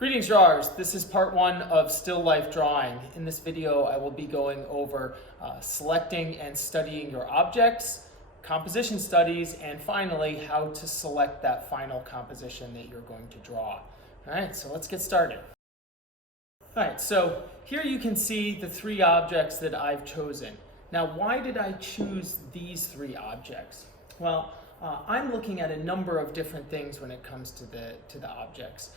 Greetings drawers, this is part one of still life drawing. In this video I will be going over selecting and studying your objects, composition studies, and finally how to select that final composition that you're going to draw. Alright, so let's get started. Alright, so here you can see the three objects that I've chosen. Now why did I choose these three objects? Well, I'm looking at a number of different things when it comes to the objects.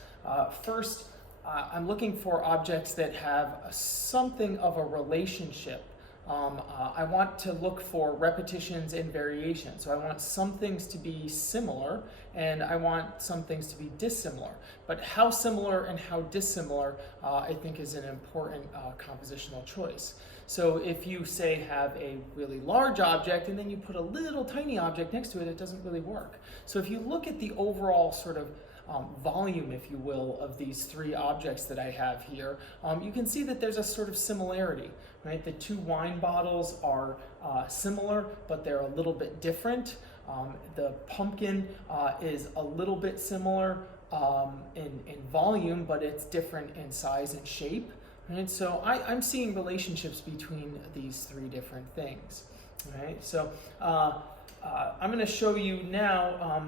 First, I'm looking for objects that have something of a relationship. I want to look for repetitions and variations. So I want some things to be similar and I want some things to be dissimilar. But how similar and how dissimilar I think is an important compositional choice. So if you say have a really large object and then you put a little tiny object next to it, it doesn't really work. So if you look at the overall sort of volume, if you will, of these three objects that I have here, you can see that there's a sort of similarity, right? The two wine bottles are similar, but they're a little bit different. The pumpkin is a little bit similar in volume, but it's different in size and shape. Right? So I'm seeing relationships between these three different things. Right? So I'm going to show you now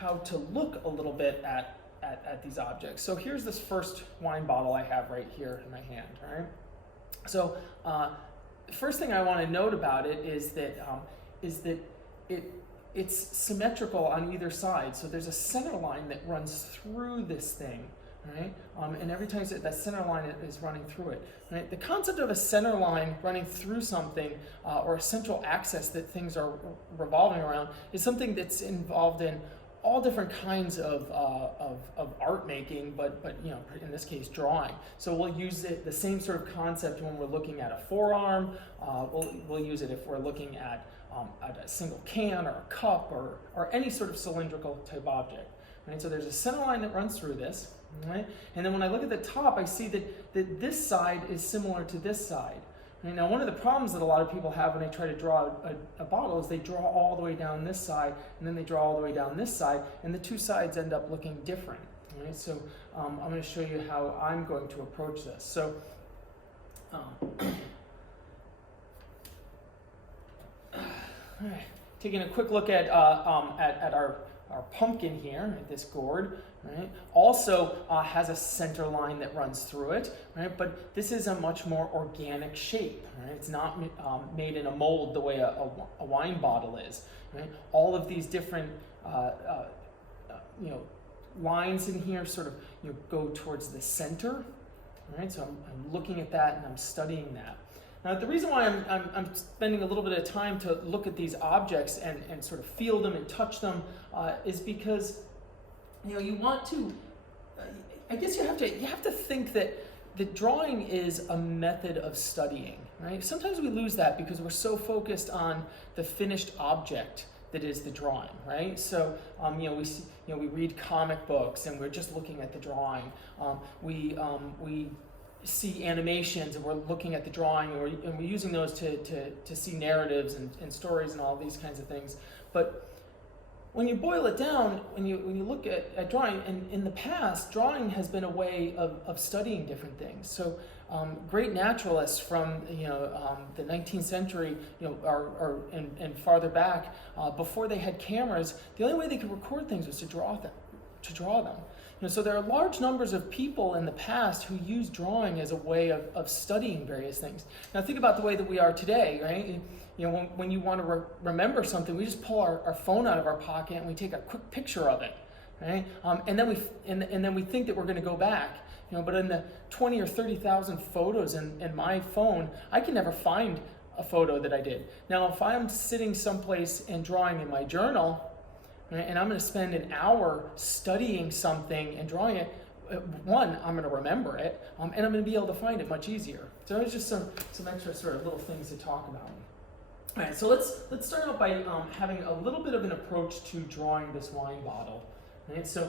how to look a little bit at these objects. So here's this first wine bottle I have right here in my hand. Right? So the first thing I want to note about it is that it's symmetrical on either side. So there's a center line that runs through this thing. Right? And every time that center line is running through it. Right? The concept of a center line running through something or a central axis that things are revolving around is something that's involved in all different kinds of art making, but you know, in this case, drawing. So we'll use the same sort of concept when we're looking at a forearm. We'll use it if we're looking at a single can or a cup or any sort of cylindrical type object. Right? So there's a center line that runs through this. Right? And then when I look at the top, I see that this side is similar to this side. Right? Now, one of the problems that a lot of people have when they try to draw a bottle is they draw all the way down this side, and then they draw all the way down this side, and the two sides end up looking different. Right? So I'm going to show you how I'm going to approach this. So taking a quick look at our pumpkin here, right, this gourd, right, also has a center line that runs through it, right, but this is a much more organic shape, right? It's not made in a mold the way a wine bottle is, right? All of these different lines in here sort of go towards the center, right? So I'm looking at that and I'm studying that. Now, the reason why I'm spending a little bit of time to look at these objects and sort of feel them and touch them is because you want to. I guess you have to think that the drawing is a method of studying, right? Sometimes we lose that because we're so focused on the finished object that is the drawing, right? So we read comic books and we're just looking at the drawing. We see animations and we're looking at the drawing and we're using those to see narratives and stories and all these kinds of things. But when you boil it down, when you look at drawing, and in the past, drawing has been a way of studying different things. So great naturalists from the 19th century, and farther back, before they had cameras, the only way they could record things was to draw them. So there are large numbers of people in the past who use drawing as a way of studying various things. Now think about the way that we are today, right? When you want to remember something, we just pull our phone out of our pocket and we take a quick picture of it, right? And then we think that we're going to go back. But in the 20 or 30,000 photos in my phone, I can never find a photo that I did. Now, if I'm sitting someplace and drawing in my journal, and I'm going to spend an hour studying something and drawing it, one, I'm going to remember it, and I'm going to be able to find it much easier. So there's just some extra sort of little things to talk about. All right, so let's start out by having a little bit of an approach to drawing this wine bottle. Right? So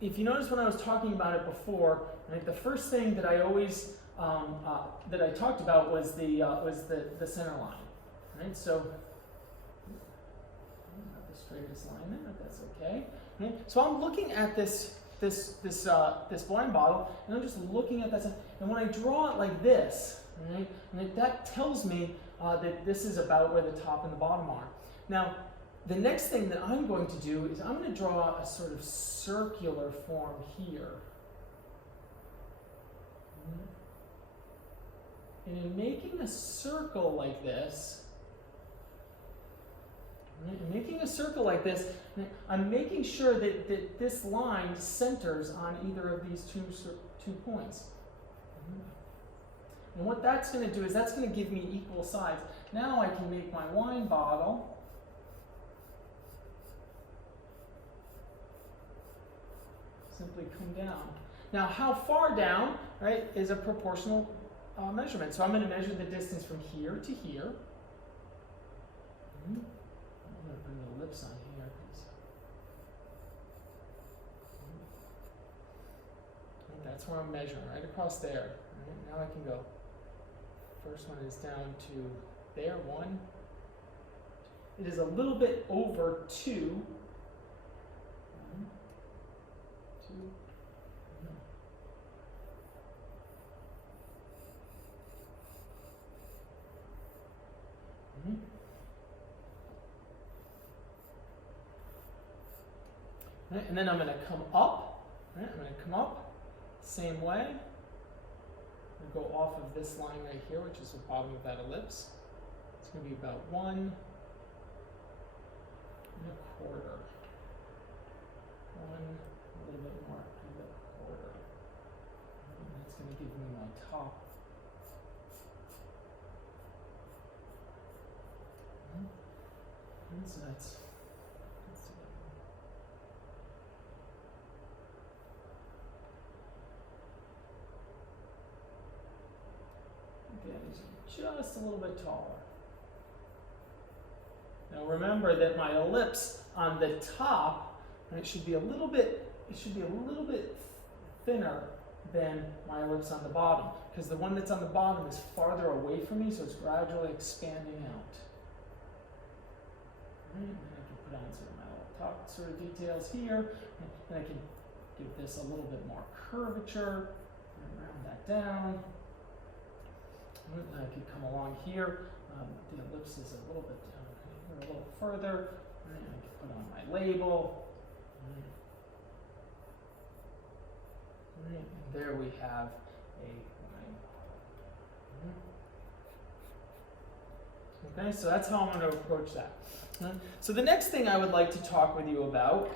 if you notice when I was talking about it before, right, the first thing that I always that I talked about was the center line. Right? So straightest line there, that's okay. So I'm looking at this this wine bottle, and I'm just looking at that, and when I draw it like this, right, and that tells me that this is about where the top and the bottom are. Now, the next thing that I'm going to do is I'm going to draw a sort of circular form here. And in making a circle like this, I'm making sure that this line centers on either of these two points. And what that's going to do is that's going to give me equal sides. Now I can make my wine bottle simply come down. Now, how far down, right, is a proportional measurement. So I'm going to measure the distance from here to here. I'm going to bring the lips on here. And that's where I'm measuring, right across there. Right, now I can go. First one is down to there, 1. It is a little bit over 2. 1, 2. Right, and then I'm going to come up. Right, I'm going to come up, same way. Go off of this line right here, which is the bottom of that ellipse. It's going to be about 1 1/4. 1, a little bit more, 1/4. And that's going to give me my top. And so that's again, just a little bit taller. Now remember that my ellipse on the top, right, should be a little bit thinner than my ellipse on the bottom, because the one that's on the bottom is farther away from me, so it's gradually expanding out. Right, and I can put on sort of my little top sort of details here, and I can give this a little bit more curvature, and round that down. I could come along here. The ellipse is a little bit down here, a little further. Right, I can put on my label. Right, and there we have a line. Okay, so that's how I'm going to approach that. So the next thing I would like to talk with you about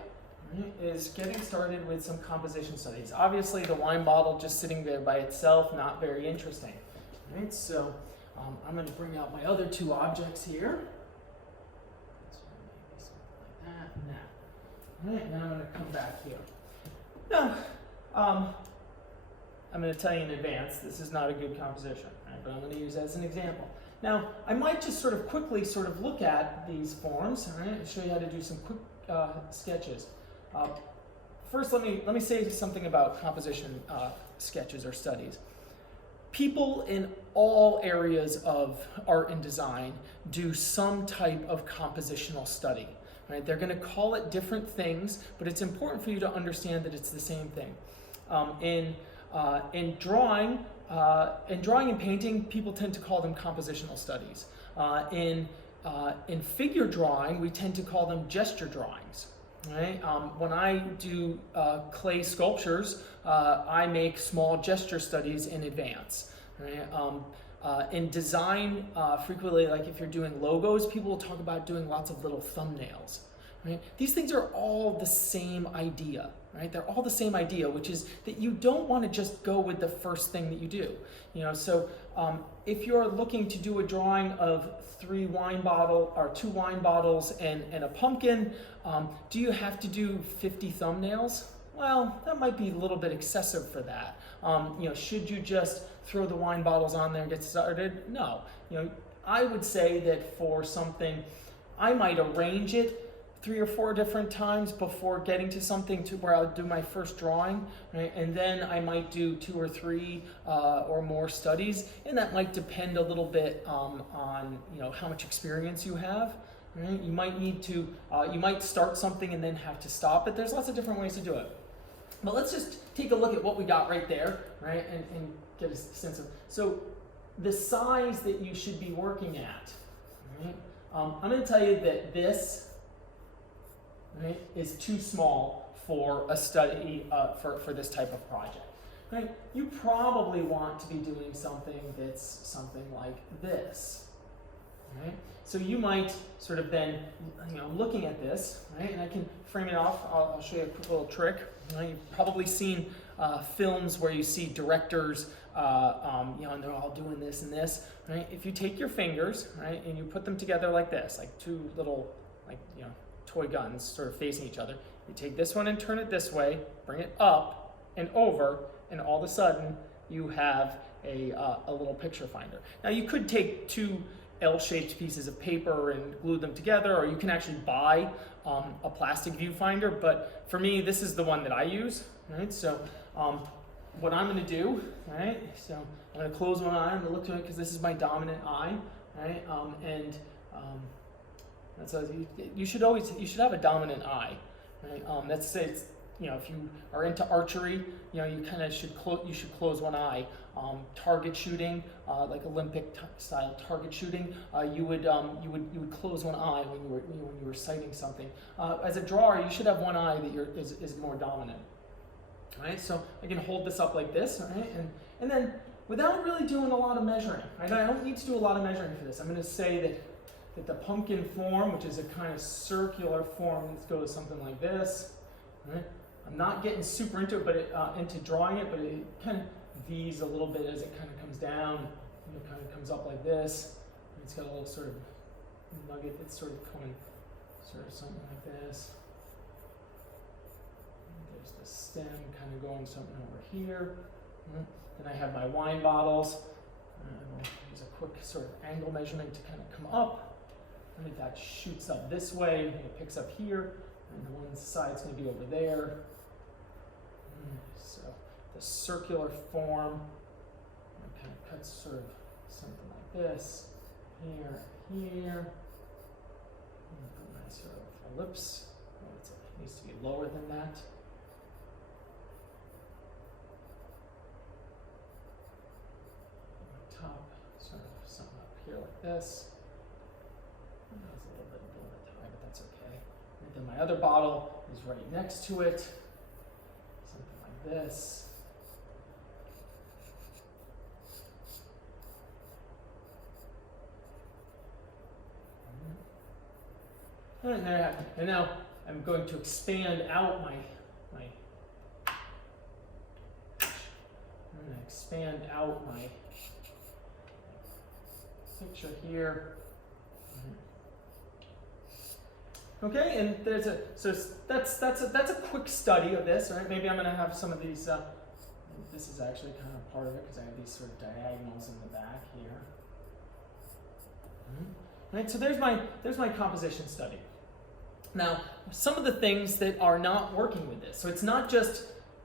is getting started with some composition studies. Obviously, the wine bottle just sitting there by itself, not very interesting. Right, so I'm going to bring out my other 2 objects here. So maybe something like that and that. All right, now I'm going to come back here. Now, I'm going to tell you in advance, this is not a good composition, right, but I'm going to use it as an example. Now, I might just sort of quickly sort of look at these forms, all right, and show you how to do some quick sketches. First, let me say something about composition sketches or studies. People in all areas of art and design do some type of compositional study. Right? They're going to call it different things, but it's important for you to understand that it's the same thing. In drawing and painting, people tend to call them compositional studies. In figure drawing, we tend to call them gesture drawings. Right? When I do clay sculptures, I make small gesture studies in advance. Right? In design, frequently, like if you're doing logos, people will talk about doing lots of little thumbnails. Right? These things are all the same idea. Right? They're all the same idea, which is that you don't want to just go with the first thing that you do. So if you're looking to do a drawing of 2 wine bottles and a pumpkin, do you have to do 50 thumbnails? Well, that might be a little bit excessive for that. Should you just throw the wine bottles on there and get started? No. I would say that for something, I might arrange it 3 or 4 different times before getting to something to where I'll do my first drawing, right? And then I might do 2 or 3 or more studies, and that might depend a little bit on how much experience you have. Right? You might need to, you might start something and then have to stop it. There's lots of different ways to do it. But let's just take a look at what we got right there, right, and get a sense of, so the size that you should be working at, right? I'm going to tell you that this, right, is too small for a study, for this type of project. Right? You probably want to be doing something that's something like this, right? So you might sort of then, looking at this, right? And I can frame it off. I'll show you a quick little trick. Right? You've probably seen films where you see directors, and they're all doing this and this, right? If you take your fingers, right, and you put them together like this, like two little, toy guns sort of facing each other. You take this one and turn it this way, bring it up and over, and all of a sudden you have a little picture finder. Now you could take two L-shaped pieces of paper and glue them together, or you can actually buy a plastic viewfinder, but for me this is the one that I use, right? So what I'm going to do, right, so I'm going to close one eye, I'm going to look to it because this is my dominant eye, right, that's you should have a dominant eye, right? Let's say it's, if you are into archery, you kind of should close one eye. Target shooting, like Olympic style target shooting, you would close one eye when you were sighting something. As a drawer, you should have one eye that is more dominant. Right? So I can hold this up like this, right? And then without really doing a lot of measuring, right? I don't need to do a lot of measuring for this. I'm going to say that the pumpkin form, which is a kind of circular form, let's go to something like this. Right? I'm not getting super into it, but into drawing it, but it kind of V's a little bit as it kind of comes down. It kind of comes up like this. And it's got a little sort of nugget that's sort of coming, sort of something like this. And there's the stem kind of going something over here. Then I have my wine bottles. I'll use a quick sort of angle measurement to kind of come up. And if that shoots up this way, it picks up here, and the one side's going to be over there. So the circular form kind of cuts sort of something like this, here. Put my sort of ellipse. It needs to be lower than that. On top, sort of something up here like this. That's a little bit high, but that's okay. And then my other bottle is right next to it. Something like this. And there I have it. And now I'm going to expand out I'm going to expand out my picture here. Okay, and that's a quick study of this, right? Maybe I'm going to have some of these. This is actually kind of part of it because I have these sort of diagonals in the back here. Right, so there's my composition study. Now, some of the things that are not working with this. So it's not just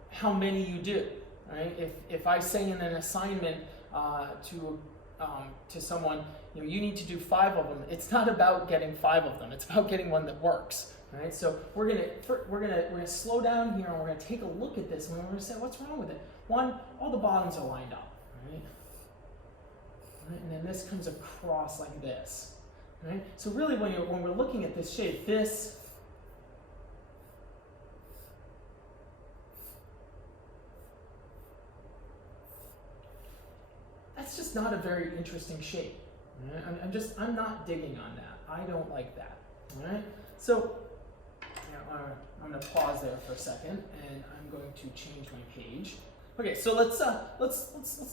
how many you do, right? If I say in an assignment to someone, you need to do 5 of them. It's not about getting 5 of them. It's about getting one that works, right? So we're gonna slow down here and we're gonna take a look at this and we're gonna say what's wrong with it. One, all the bottoms are lined up, right? And then this comes across like this, right? So really, when we're looking at this shape, that's just not a very interesting shape. Right? I'm not digging on that. I don't like that. All right. So I'm going to pause there for a second, and I'm going to change my page. Okay. So let's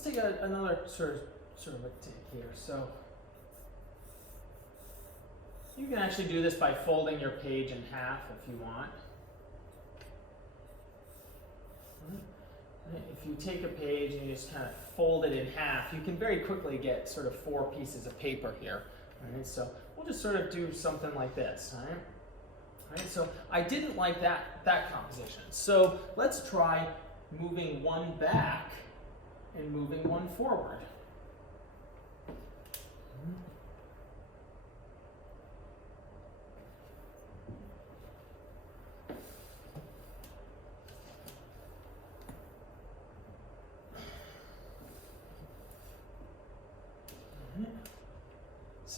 take another sort of a take here. So you can actually do this by folding your page in half if you want. If you take a page and you just kind of fold it in half, you can very quickly get sort of 4 pieces of paper here. Right? So we'll just sort of do something like this. All right? All right, so I didn't like that composition. So let's try moving one back and moving one forward.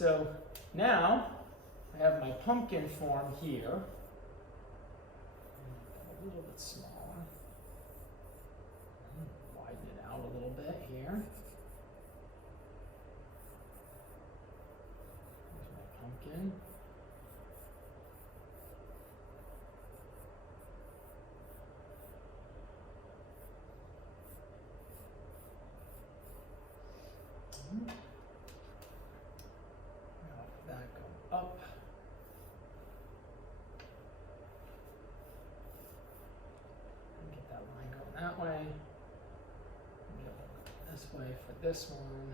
So now I have my pumpkin form here. A little bit smaller. Widen it out a little bit here. There's my pumpkin. Now that go up. And get that line going that way. And get one going this way for this one.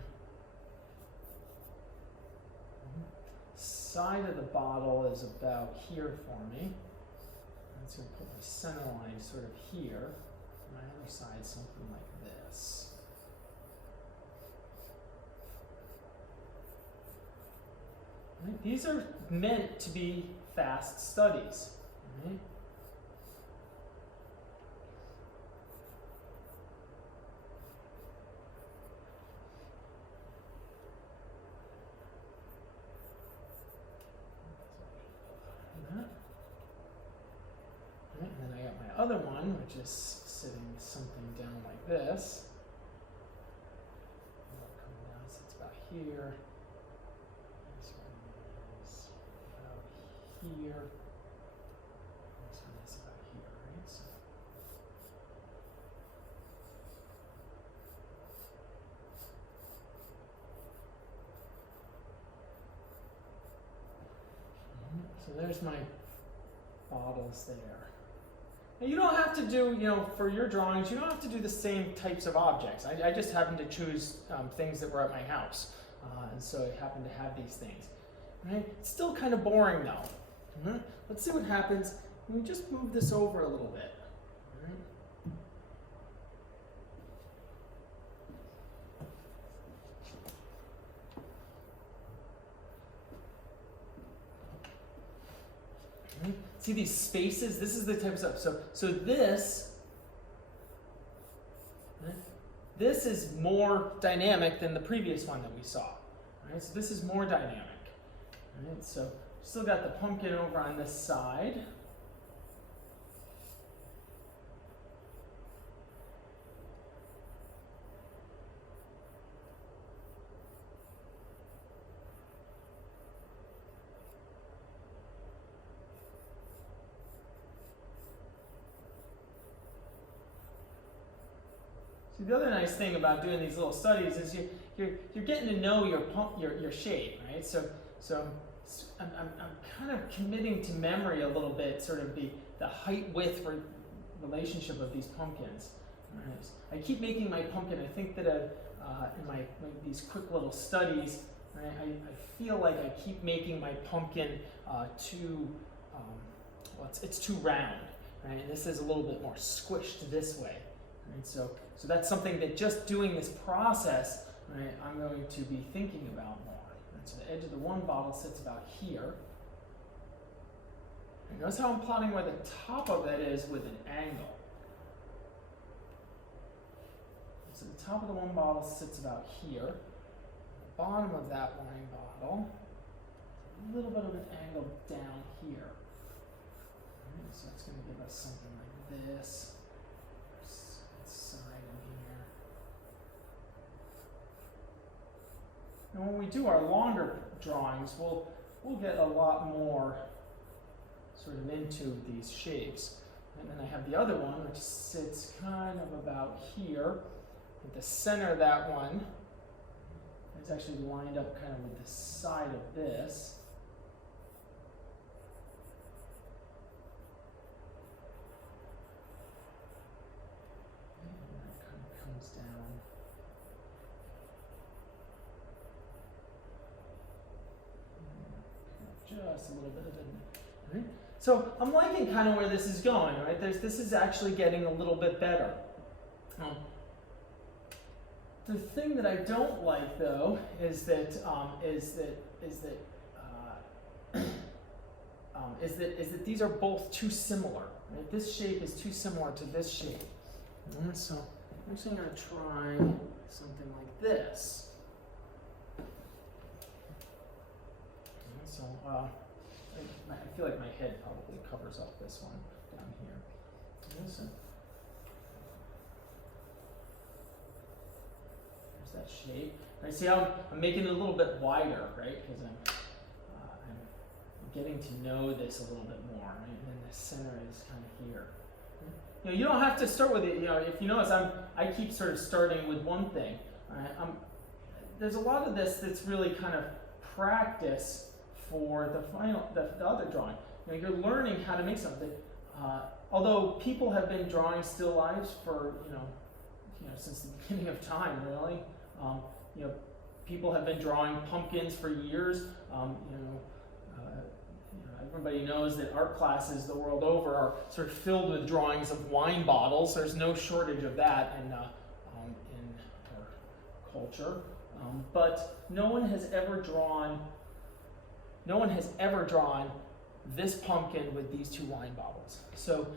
Side of the bottle is about here for me. I'm just going to put my center line sort of here. My other side, something like this. Right? These are meant to be fast studies. Right? Right, and then I got my other one, which is sitting something down like this. Coming down, so it's about here. This one is about here. This one is about here, right? So. So there's my bottles there. Now you don't have to do, for your drawings, you don't have to do the same types of objects. I just happened to choose things that were at my house. And so I happened to have these things. Right? It's still kind of boring though. Let's see what happens when we just move this over a little bit. Right? Right? See these spaces? This is the type of stuff. So this, right? This is more dynamic than the previous one that we saw. Right? So this is more dynamic. Right? So still got the pumpkin over on this side. See, the other nice thing about doing these little studies is you're getting to know your shape, right? So I'm kind of committing to memory a little bit, sort of the height-width relationship of these pumpkins. Right? I keep making my pumpkin. I think that in my these quick little studies, right, I feel like I keep making my pumpkin too it's too round, right? And this is a little bit more squished this way. Right? So that's something that just doing this process, right, I'm going to be thinking about more. Right? So the edge of the one bottle sits about here. And notice how I'm plotting where the top of it is with an angle. So the top of the one bottle sits about here. The bottom of that wine bottle, a little bit of an angle down here. Right? So it's going to give us something like this. Side in here. And when we do our longer drawings, we'll get a lot more sort of into these shapes. And then I have the other one, which sits kind of about here. At the center of that one is actually lined up kind of with the side of this. Down. Just a little bit of it. Right? So I'm liking kind of where this is going, right? This is actually getting a little bit better. The thing that I don't like, though, is that these are both too similar. Right? This shape is too similar to this shape. So I'm actually going to try something like this. So I feel like my head probably covers up this one down here. Listen. There's that shape. I see how I'm making it a little bit wider, right? Because I'm getting to know this a little bit more, right? And then the center is kind of here. You know, you don't have to start with it. You know, if you notice, I keep sort of starting with one thing. Right? There's a lot of this that's really kind of practice for the other drawing. You know, you're learning how to make something. Although people have been drawing still lifes for since the beginning of time, really. People have been drawing pumpkins for years. Everybody knows that art classes the world over are sort of filled with drawings of wine bottles. There's no shortage of that in our culture. But no one has ever drawn this pumpkin with these two wine bottles. So,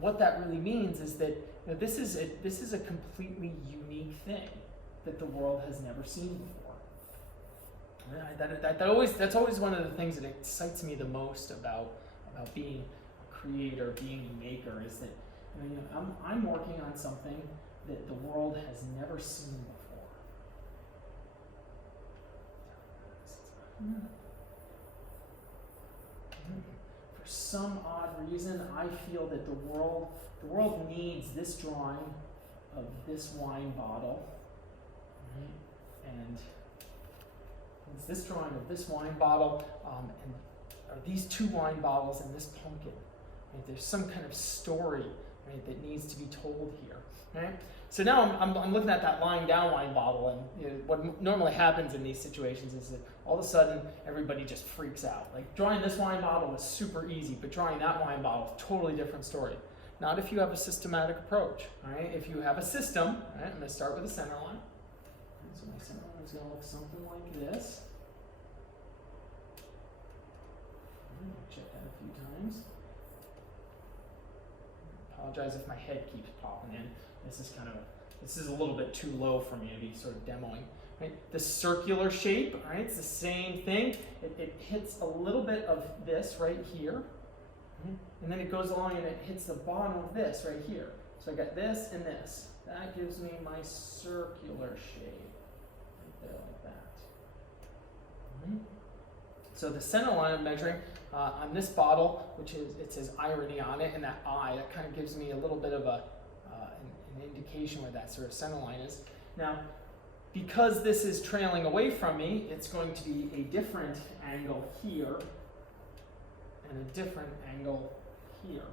what that really means is that this is a completely unique thing that the world has never seen before. That's always one of the things that excites me the most about being a creator, being a maker, is that I'm working on something that the world has never seen before. For some odd reason, I feel that the world needs this drawing of this wine bottle, right? And it's this drawing of this wine bottle, or these two wine bottles and this pumpkin. Right? There's some kind of story, right, that needs to be told here. Right? So now I'm looking at that lying down wine bottle, and what normally happens in these situations is that all of a sudden everybody just freaks out. Like, drawing this wine bottle is super easy, but drawing that wine bottle, totally different story. Not if you have a systematic approach. Right? If you have a system, right, I'm going to start with the center line. So my center line is going to look something like this. I'll check that a few times. Apologize if my head keeps popping in. This is a little bit too low for me to be sort of demoing. Right? The circular shape, right? It's the same thing. It hits a little bit of this right here, right? And then it goes along and it hits the bottom of this right here. So I got this and this. That gives me my circular shape. There like that. So the center line I'm measuring on this bottle, it says irony on it, and that I, that kind of gives me a little bit of an indication where that sort of center line is. Now, because this is trailing away from me, it's going to be a different angle here and a different angle here.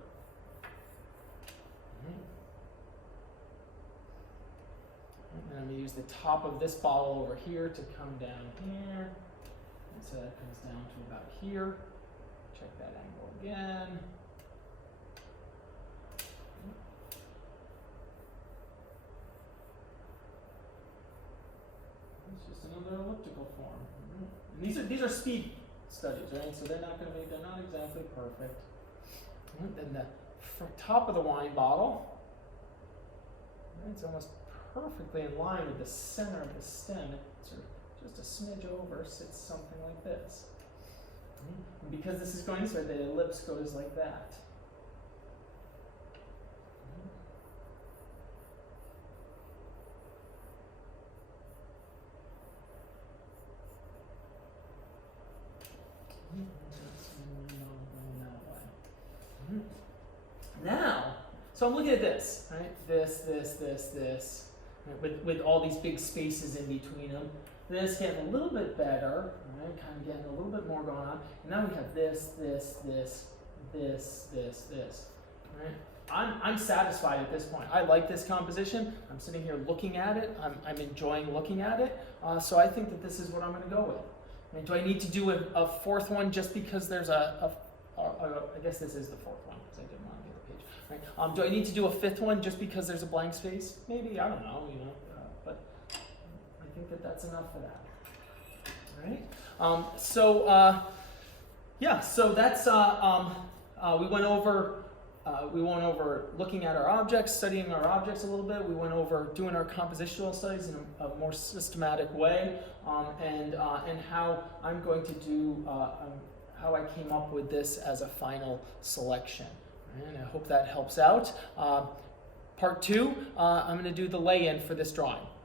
And I'm going to use the top of this bottle over here to come down here. And so that comes down to about here. Check that angle again. It's just another elliptical form. And these are speed studies, right? So they're not exactly perfect. And then the top of the wine bottle, it's almost perfectly in line with the center of the stem. It's sort of just a smidge over, sits something like this. And because this is going this way, the ellipse goes like that. Now, so I'm looking at this, right? This, right? With all these big spaces in between them. This getting a little bit better, right? Kind of getting a little bit more going on. And now we have this, right? I'm satisfied at this point. I like this composition. I'm sitting here looking at it. I'm enjoying looking at it. So I think that this is what I'm going to go with. And do I need to do a fourth one just because there's I guess this is the fourth one because I didn't want to get the page. Right? Do I need to do a fifth one just because there's a blank space? Maybe, I don't know, but I think that that's enough for that. All right? So that's, we went over we went over looking at our objects, studying our objects a little bit. We went over doing our compositional studies in a more systematic way, and how I'm going to do, how I came up with this as a final selection. And I hope that helps out. Part 2, I'm going to do the lay-in for this drawing.